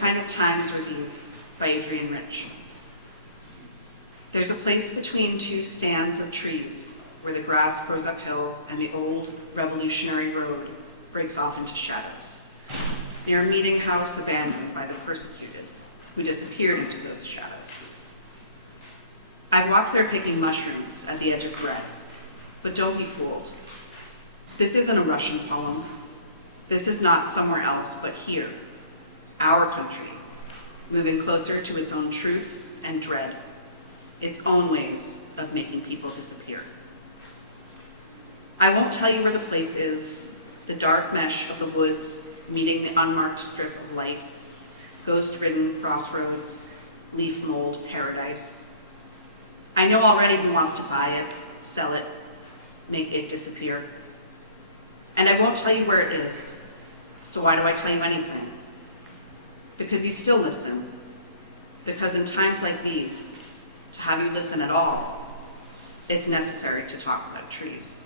kind of times are these, by Adrienne Rich. There's a place between two stands of trees where the grass grows uphill and the old revolutionary road breaks off into shadows, near a meeting house abandoned by the persecuted, who disappeared into those shadows. I walked there picking mushrooms at the edge of bread, but don't be fooled. This isn't a Russian poem. This is not somewhere else, but here, our country, moving closer to its own truth and dread, its own ways of making people disappear. I won't tell you where the place is, the dark mesh of the woods meeting the unmarked strip of light, ghost-ridden crossroads, leaf mold paradise. I know already who wants to buy it, sell it, make it disappear. And I won't tell you where it is, so why do I tell you anything? Because you still listen. Because in times like these, to have you listen at all, it's necessary to talk about trees.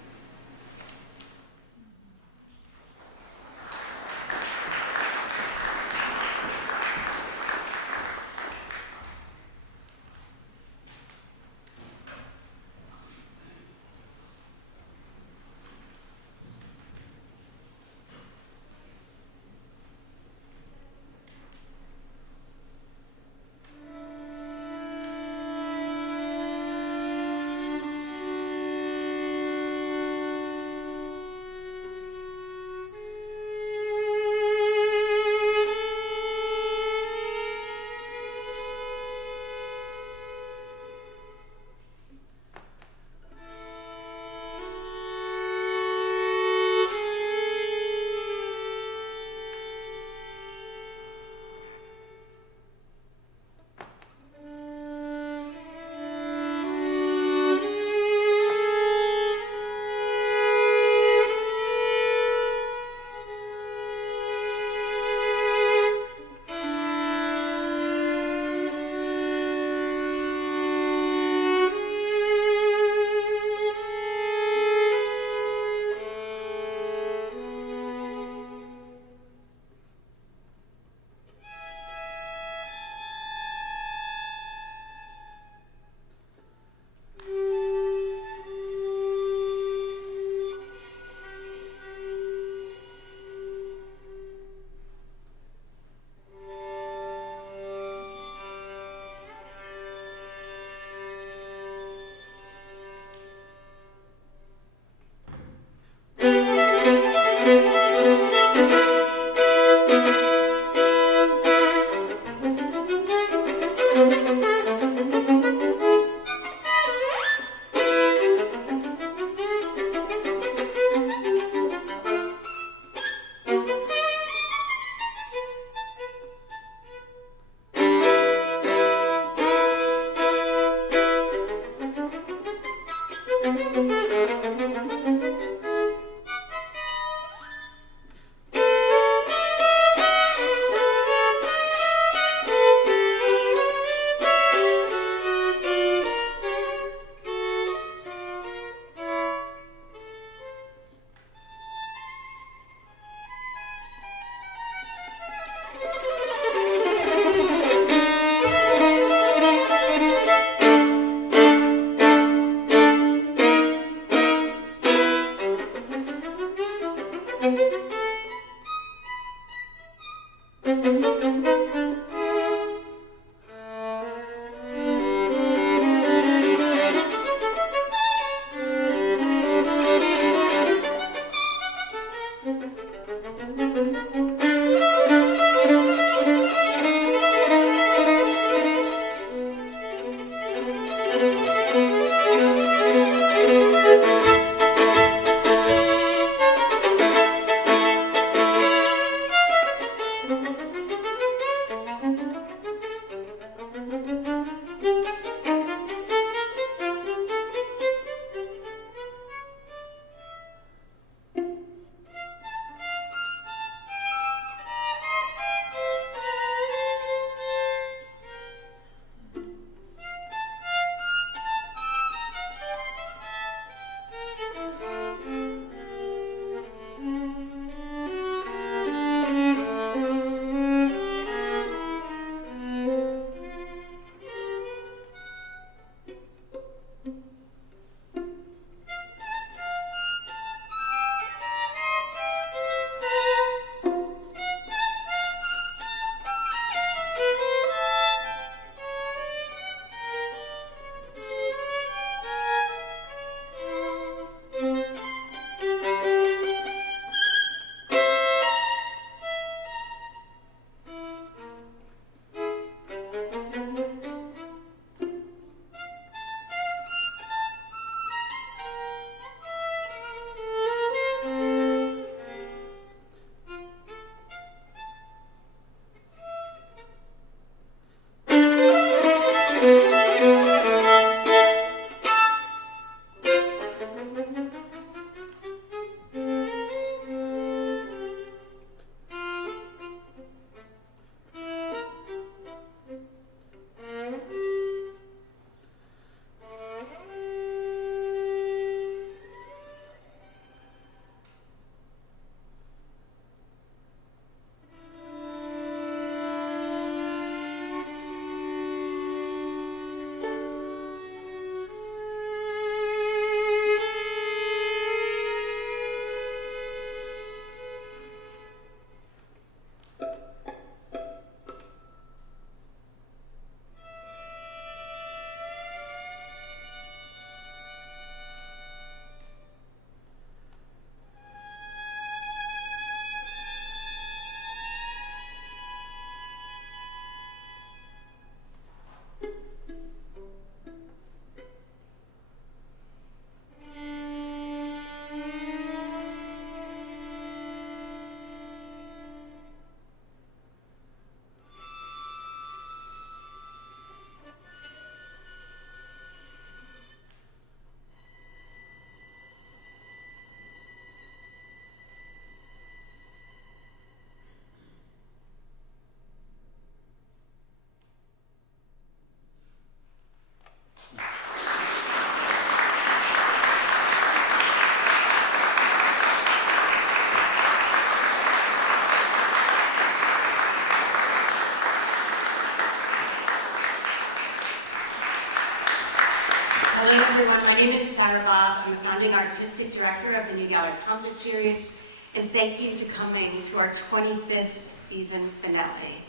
Jamrog. I'm the founding artistic director of the NewGal's concert series, and thank you for coming to our 25th season finale.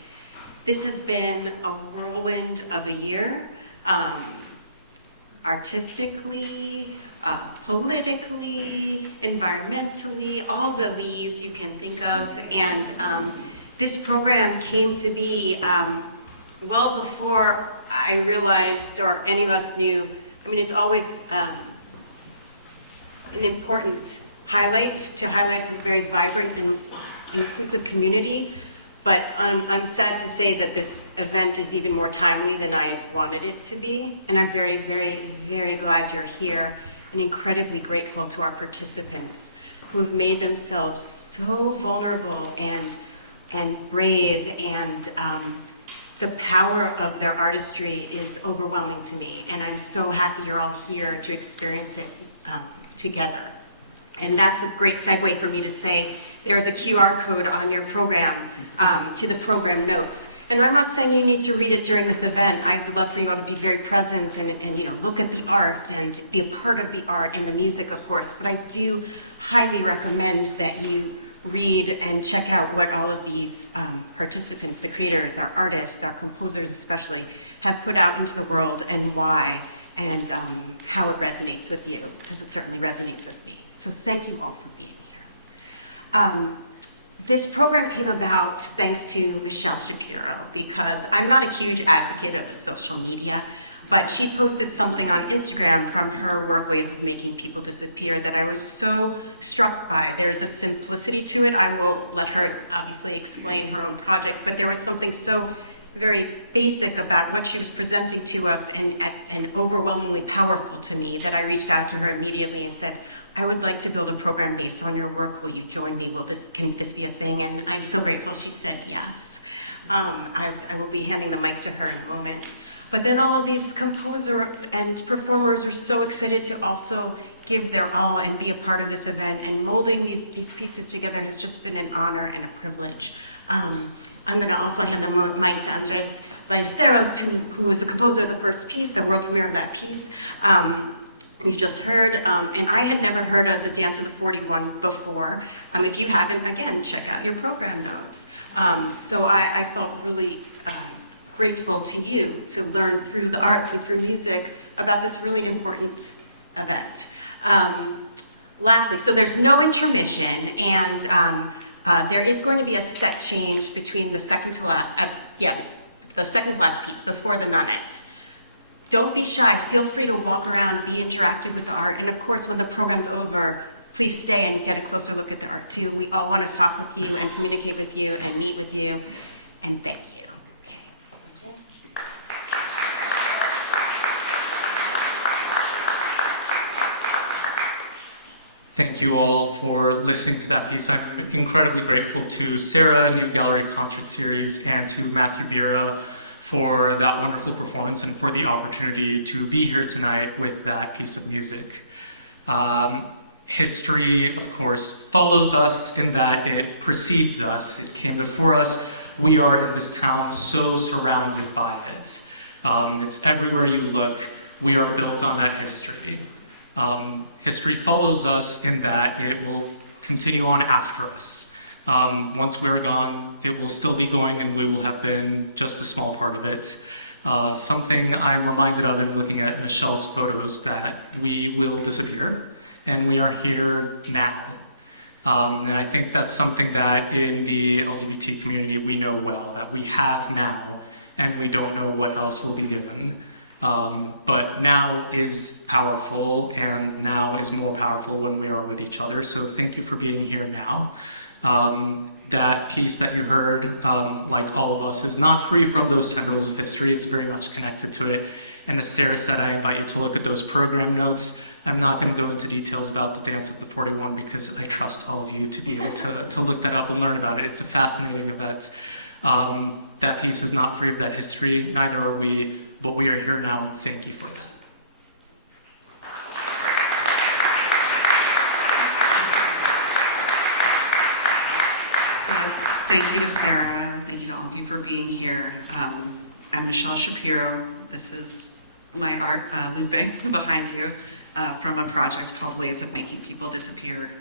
This has been a whirlwind of a year, artistically, politically, environmentally, all the V's you can think of, and this program came to be well before I realized, or any of us knew. I mean, it's always an important highlight to highlight a very vibrant and inclusive community, but I'm sad to say that this event is even more timely than I wanted it to be, and I'm very, very, very glad you're here, and incredibly grateful to our participants who have made themselves so vulnerable and brave, and the power of their artistry is overwhelming to me, and I'm so happy you're all here to experience it together. And that's a great segue for me to say there's a QR code on your program to the program notes. And I'm not saying you need to read it during this event. I'd love for you all to be very present and look at the art and be a part of the art and the music, of course. But I do highly recommend that you read and check out what all of these participants, the creators, our artists, our composers especially, have put out into the world and why, and how it resonates with you, because it certainly resonates with me. So thank you all for being here. This program came about thanks to Michelle Schapiro, because I'm not a huge advocate of social media, but she posted something on Instagram from her work ways of making people disappear that I was so struck by. There's a simplicity to it. I will let her obviously explain her own project, but there was something so very basic about what she was presenting to us and overwhelmingly powerful to me that I reached out to her immediately and said, I would like to build a program based on your work. Will you join me? Can this be a thing? And I'm so grateful she said yes. I will be handing the mic to her in a moment. But then all of these composers and performers are so excited to also give their all and be a part of this event. And molding these pieces together has just been an honor and a privilege. I'm going to also hand the mic to J.Andrés Ballesteros, who was the composer of the first piece, the world premiere of that piece. We just heard, and I had never heard of the Dance of the 41 before. If you haven't, again, check out your program notes. So I felt really grateful to you to learn through the arts and through music about this really important event. Lastly, so there's no intermission, and there is going to be a set change between the second to last, the second to last piece before the nonette. Don't be shy. Feel free to walk around, be interactive with the art, and of course, when the program's over, please stay and get a closer look at the art too. We all want to talk with you and communicate with you and meet with you and get you. Thank you all for listening to that piece. I'm incredibly grateful to Sarah, New Gallery Concert Series, and to Matthew Vera for that wonderful performance and for the opportunity to be here tonight with that piece of music. History, of course, follows us in that it precedes us. It came before us. We are in this town so surrounded by it. It's everywhere you look. We are built on that history. History follows us in that it will continue on after us. Once we're gone, it will still be going, and we will have been just a small part of it. Something I'm reminded of in looking at Michelle's photos, that we will disappear, and we are here now. And I think that's something that in the LGBT community we know well, that we have now, and we don't know what else will be given. But now is powerful, and now is more powerful when we are with each other. So thank you for being here now. That piece that you heard, like all of us, is not free from those symbols of history. It's very much connected to it. And as Sarah said, I invite you to look at those program notes. I'm not going to go into details about the Dance of the 41 because I trust all of you to be able to look that up and learn about it. It's a fascinating event. That piece is not free of that history, neither are we, but we are here now, and thank you for that. Thank you, Sarah. Thank you all of you for being here. I'm Michelle Schapiro. This is my art looping behind you. from a project called Ways of Making People Disappear.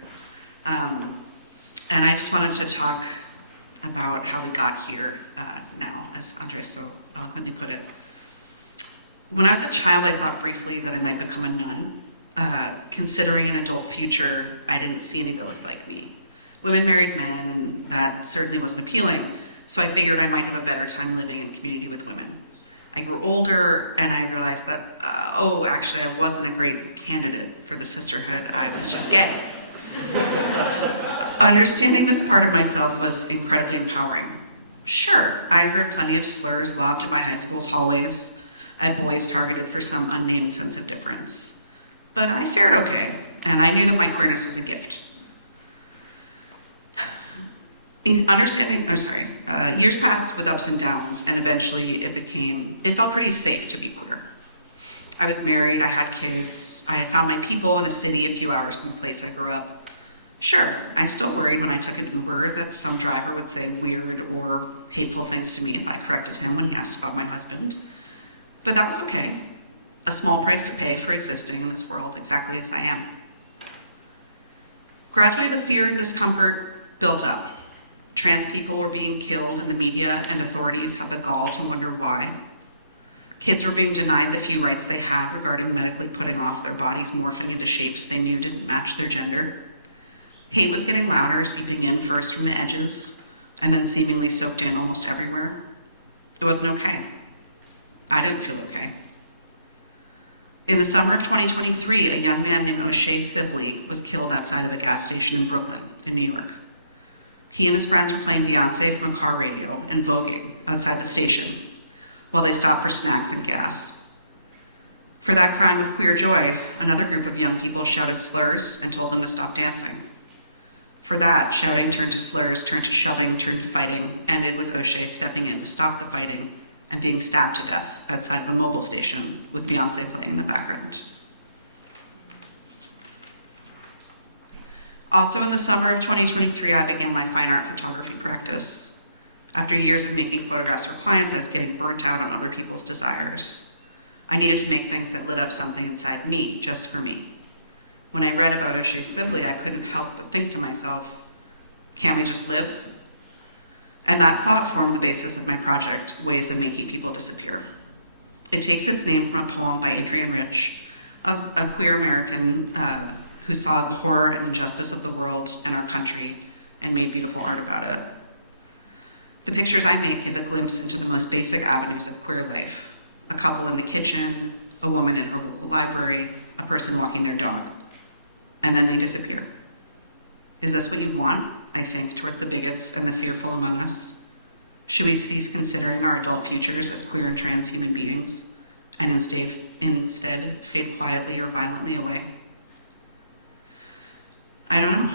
And I just wanted to talk about how we got here now, as Andres so eloquently put it. When I was a child, I thought briefly that I might become a nun. Considering an adult future, I didn't see anybody like me. Women married men, and that certainly wasn't appealing, so I figured I might have a better time living in community with women. I grew older, and I realized that, actually, I wasn't a great candidate for the sisterhood. I was just gay. Understanding this part of myself was incredibly empowering. Sure, I heard plenty of slurs lobbed in my high school's hallways. I had boys targeted for some unnamed sense of difference. But I fared okay, and I knew that my queerness was a gift. Years passed with ups and downs, and eventually it felt pretty safe to be queer. I was married, I had kids, I had found my people in a city a few hours from the place I grew up. Sure, I'm still worried when I took an Uber that some driver would say weird or hateful things to me if I corrected him and asked about my husband. But that was okay. A small price to pay for existing in this world exactly as I am. Gradually, the fear and discomfort built up. Trans people were being killed in the media, and authorities had the gall to wonder why. Kids were being denied the few rights they had regarding medically putting off their bodies morphing into shapes they knew didn't match their gender. Hate was getting louder, seeping in first from the edges, and then seemingly soaked in almost everywhere. It wasn't okay. I didn't feel okay. In the summer of 2023, a young man named O'Shea Sibley was killed outside of a gas station in Brooklyn, in New York. He and his friends were playing Beyonce from a car radio and voguing outside the station while they stopped for snacks and gas. For that crime of queer joy, another group of young people shouted slurs and told them to stop dancing. For that, shouting turned to slurs, turned to shoving, turned to fighting, ended with O'Shea stepping in to stop the fighting and being stabbed to death outside of a mobile station with Beyonce playing in the background. Also in the summer of 2023, I began my fine art photography practice. After years of making photographs for clients, I was getting burnt out on other people's desires. I needed to make things that lit up something inside me, just for me. When I read about O'Shea Sibley, I couldn't help but think to myself, can we just live? And that thought formed the basis of my project, Ways of Making People Disappear. It takes its name from a poem by Adrienne, a queer American who saw the horror and injustice of the world and our country and made beautiful art about it. The pictures I make give a glimpse into the most basic avenues of queer life. A couple in the kitchen, a woman in her local library, a person walking their dog. And then they disappear. Is this what we want, I think, towards the bigots and the fearful among us? Should we cease considering our adult futures as queer and trans human beings, and instead fade quietly or violently away? I don't know.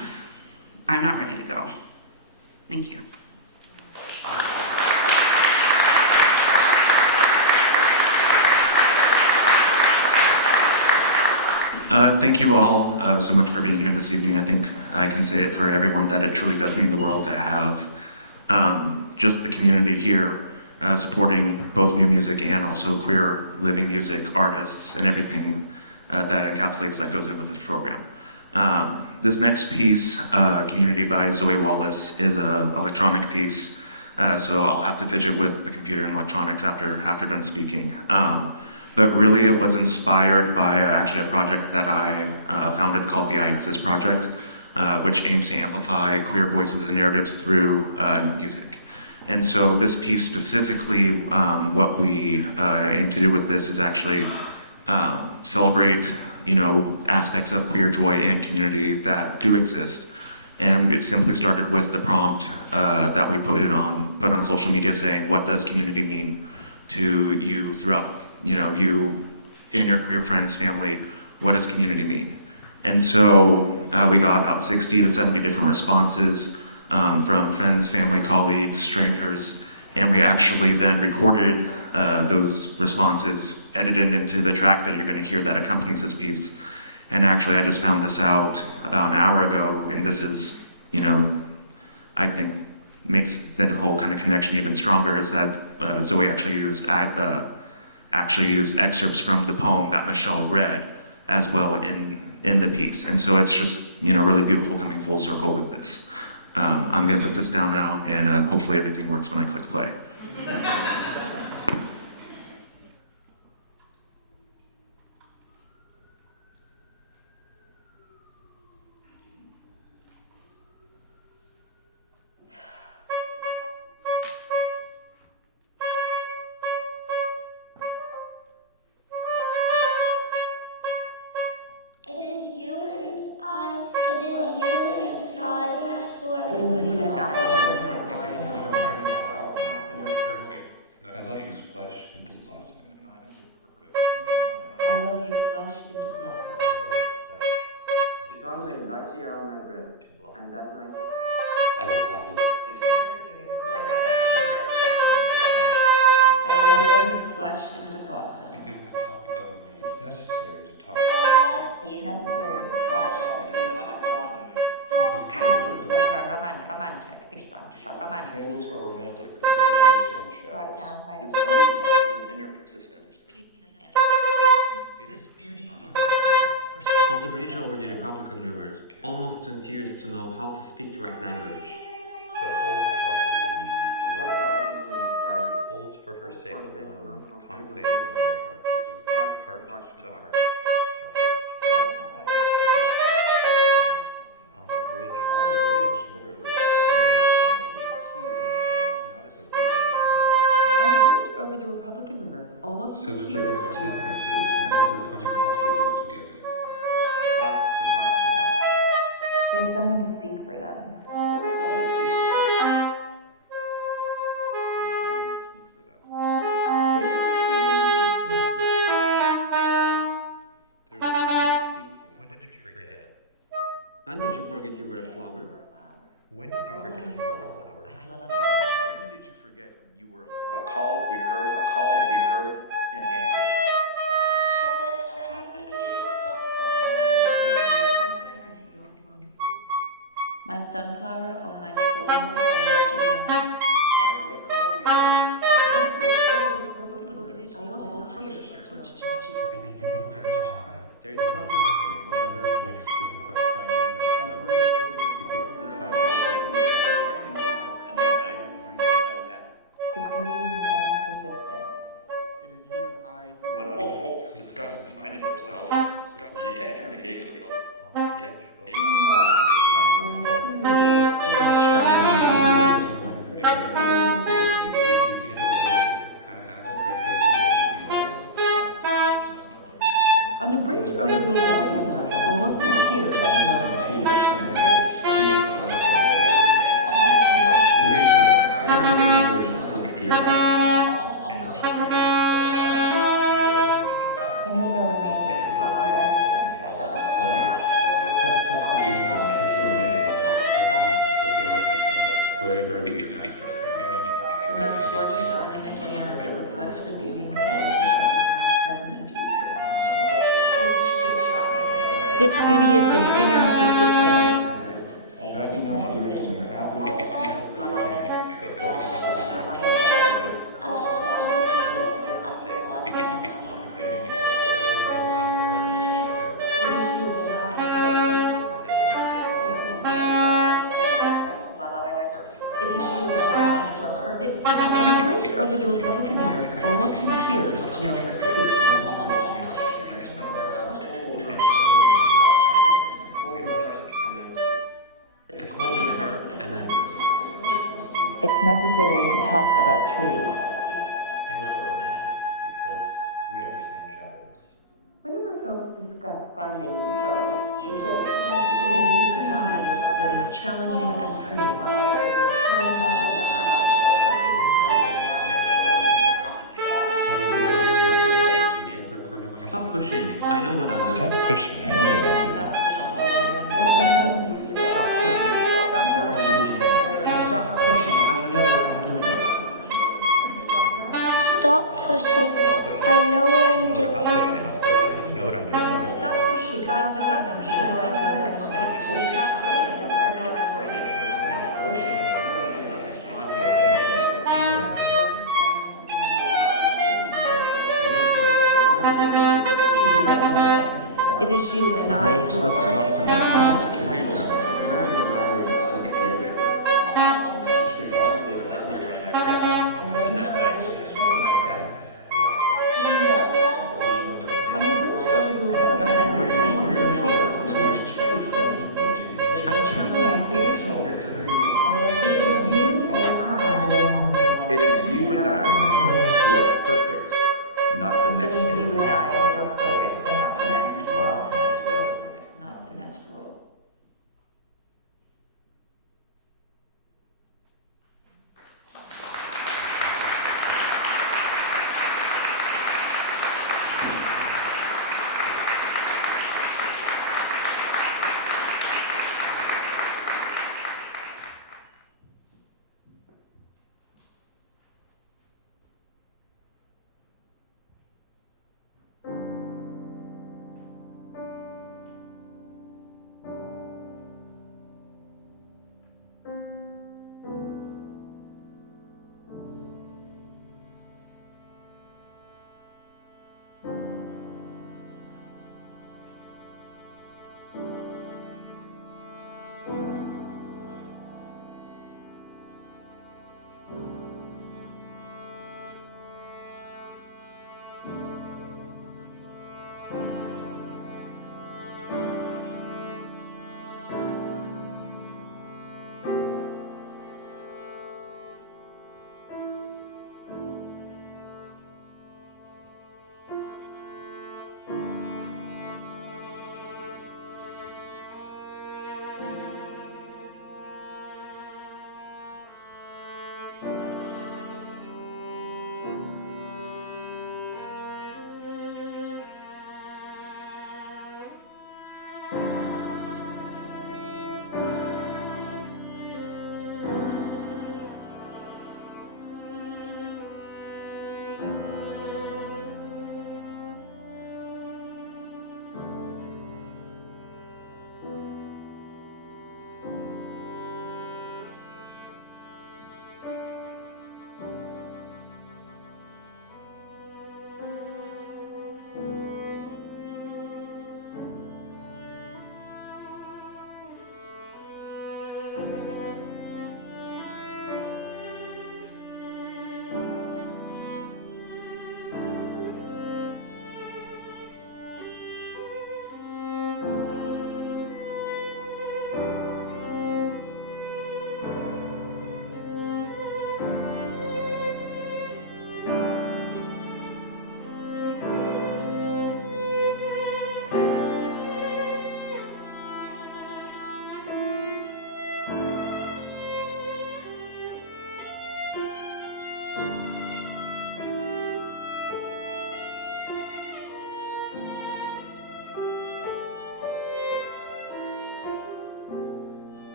I'm not ready to go. Thank you. Thank you all so much for being here this evening. I think I can say it for everyone that it truly does mean the world to have just the community here supporting both new music and also queer living music artists and everything that encapsulates that goes into the program. This next piece, Community by Zoe Wallace, is an electronic piece, so I'll have to fidget with the computer and electronics after done speaking. But really it was inspired by actually a project that I founded called the Ideas Project, which aims to amplify queer voices and narratives through music. And so this piece specifically, what we aim to do with this is actually celebrate, aspects of queer joy and community that do exist. And it simply started with the prompt that we put on social media saying, what does community mean to you throughout, you in your queer friends, family, what does community mean? And so we got about 60 to 70 different responses from friends, family, colleagues, strangers, and we actually then recorded those responses, edited into the track that you're going to hear that accompanies this piece. And actually, I just found this out an hour ago, and this is, I think makes that whole kind of connection even stronger. Is that Zoe actually used excerpts from the poem that Michelle read as well in the piece. And so it's just, really beautiful coming full circle with this. I'm going to put this down now, and hopefully everything works when I click play.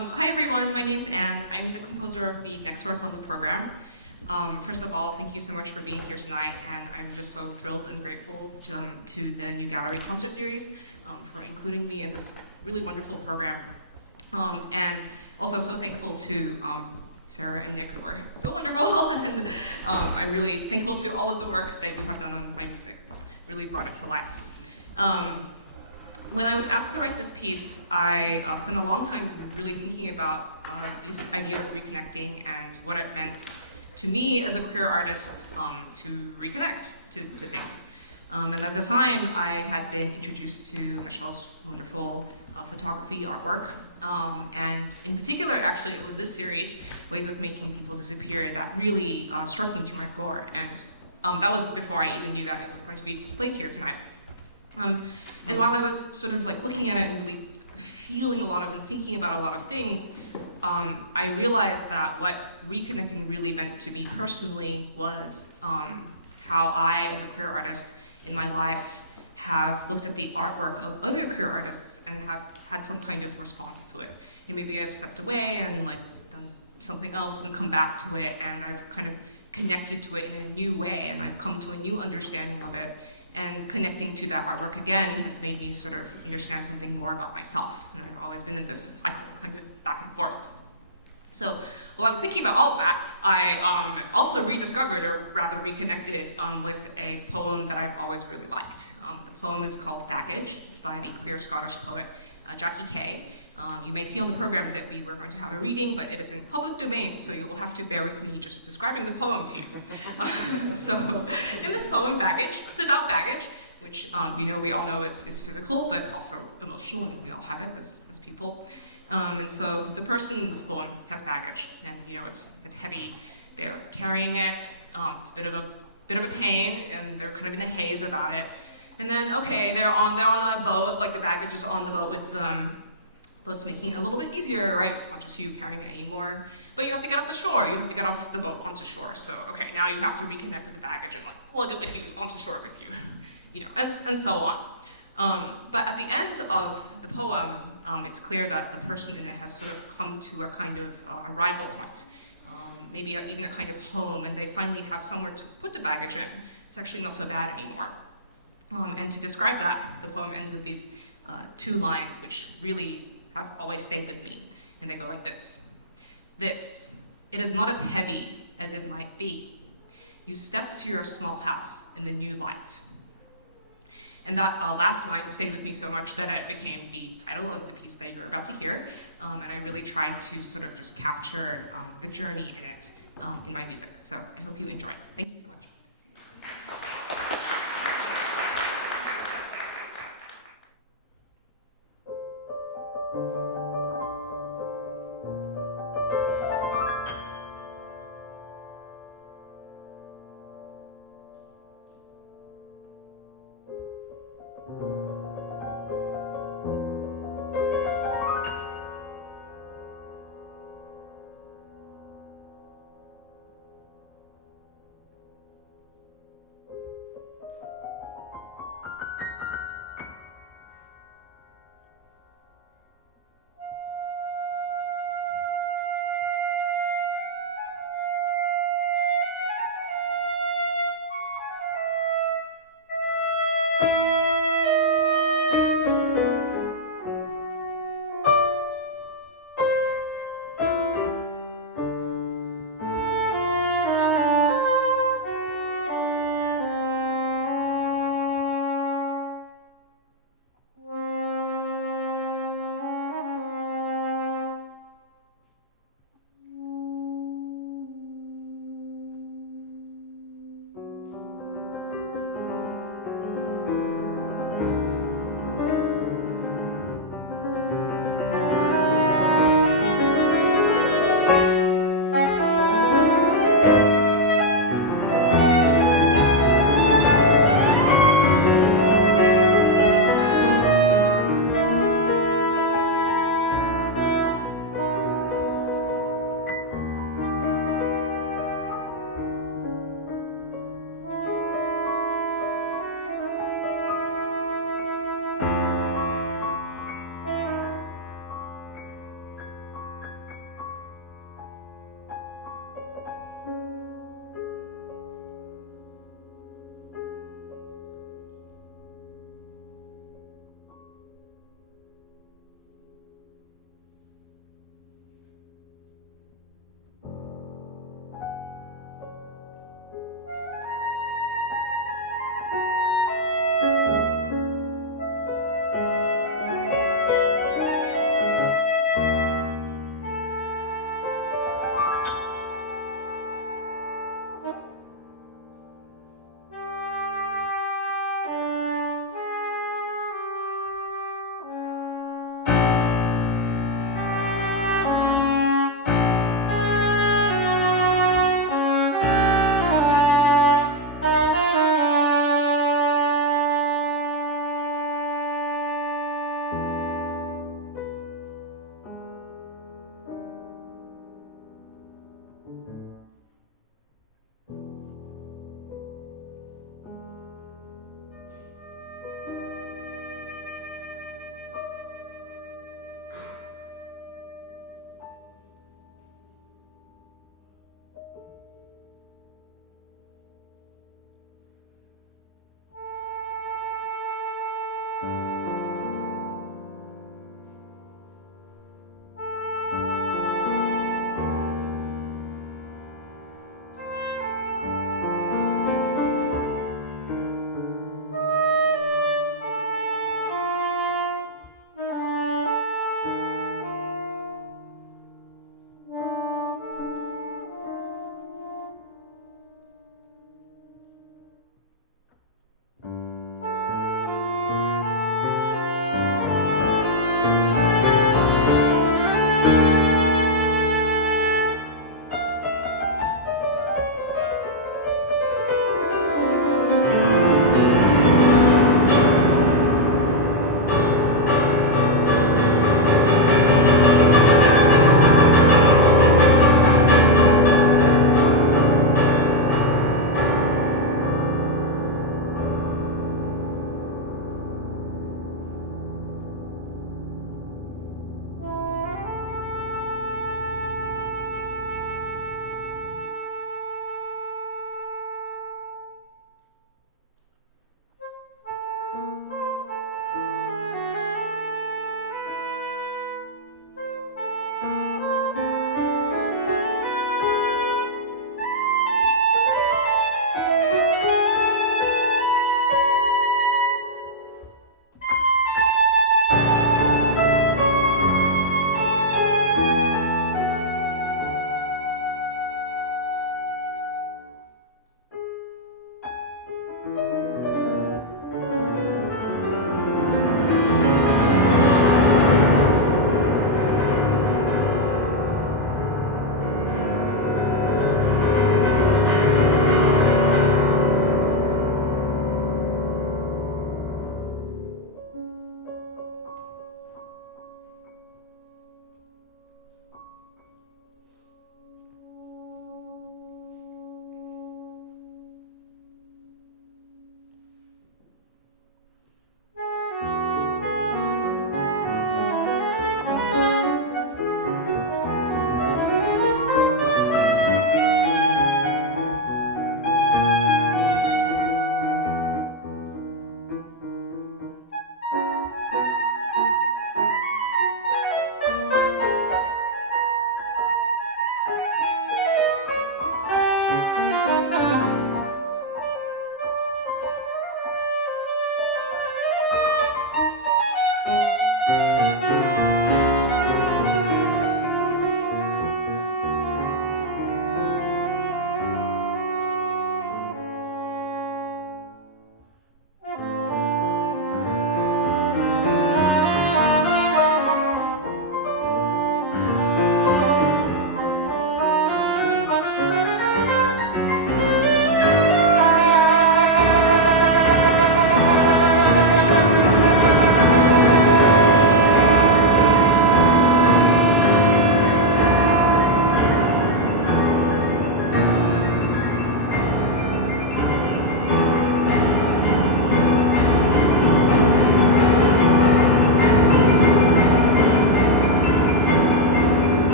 Hi everyone, my name is Anne. I'm the composer of the next proposal program. First of all, thank you so much for being here tonight, and I'm just so thrilled and grateful to the NewGal's concert series for including me in this really wonderful program. And also so thankful to Sarah and Nick, who were so wonderful, and I'm really thankful to all of the work that you have done on my music. It's really brought it to life. When I was asked to write this piece, piece, I spent a long time really thinking about this idea of reconnecting and what it meant to me as a queer artist to reconnect to things. And at the time, I had been introduced to Michelle's wonderful photography artwork. And in particular, actually, it was this series, Ways of Making People Disappear, that really struck me to my core. And that was before I even knew that it was going to be displayed here tonight. And while I was sort of like looking at it and really feeling a lot of it, thinking about a lot of things, I realized that what reconnecting really meant to me personally was how I, as a queer artist in my life, have looked at the artwork of other queer artists and have had some kind of response to it. And maybe I've stepped away and like done something else and come back to it, and I've kind of connected to it in a new way, and I've come to a new understanding of it. And connecting to that artwork again has made me sort of understand something more about myself. And I've always been in this cycle, kind of back and forth. So while I was thinking about all that, I also rediscovered, or rather reconnected, with a poem that I've always really liked. The poem is called Baggage. It's by the queer Scottish poet Jackie Kay. You may see on the program that we were going to have a reading, but it is in public domain, so you will have to bear with me just describing the poem to you. So, in this poem, Baggage, it's about baggage, which we all know is physical, but also emotional. We all have it as people. And so the person in this poem has baggage, and it's heavy. They're carrying it. It's a bit of a pain, and they're kind of in a haze about it. And then, okay, they're on a boat, like the baggage is on the boat with them. Boat's making it a little bit easier, right? It's not just you carrying it anymore. But you have to get off the shore. You have to get off the boat onto shore. So, okay, now you have to reconnect with the baggage and like plug it with you onto shore with you, and so on. But at the end of the poem, it's clear that the person in it has sort of come to a kind of arrival point, maybe even a kind of home, and they finally have somewhere to put the baggage in. It's actually not so bad anymore. And to describe that, the poem ends with these two lines, which really have always stayed with me, and they go like this. This, it is not as heavy as it might be. You step to your small house in the new light. And that last line stayed with me so much that it became the title of the piece that you're about to hear, and I really tried to sort of just capture the journey in it in my music. So I hope you enjoy it. Thank you so much.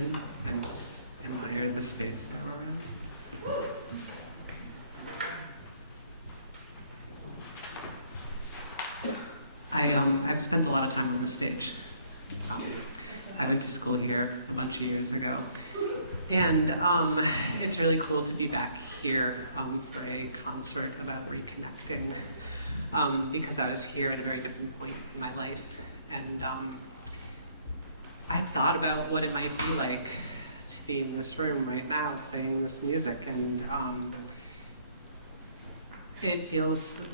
listen and just admire the space they're on. I've spent a lot of time on the stage. I went to school here a bunch of years ago. And it's really cool to be back here for a concert about reconnecting, because I was here at a very different point in my life. And I thought about what it might be like to be in this room right now playing this music, and it feels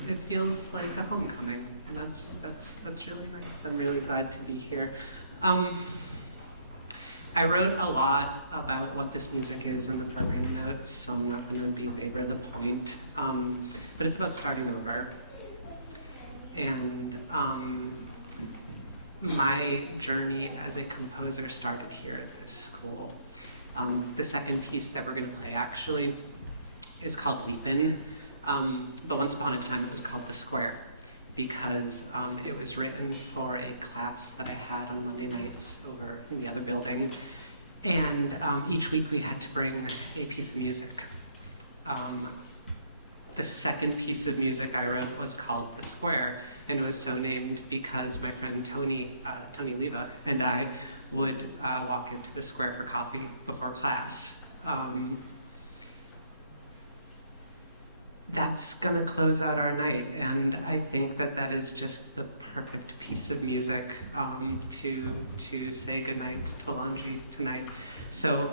like a homecoming. And that's really nice. I'm really glad to be here. I wrote a lot about what this music is in the program notes, so I'm not going to belabor the point. But it's about starting over. And my journey as a composer started here at this school. The second piece that we're going to play actually is called Leap-In, but once upon a time it was called The Square, because it was written for a class that I had on Monday nights over in the other building. And each week we had to bring a piece of music. The second piece of music I wrote was called The Square, and it was so named because my friend Tony Leva and I would walk into the square for coffee before class. That's going to close out our night, and I think that that is just the perfect piece of music to say goodnight to Laundry tonight. So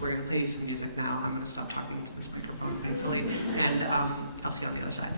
we're going to play you some music now. I'm going to stop talking into this microphone carefully, and I'll see you on the other side.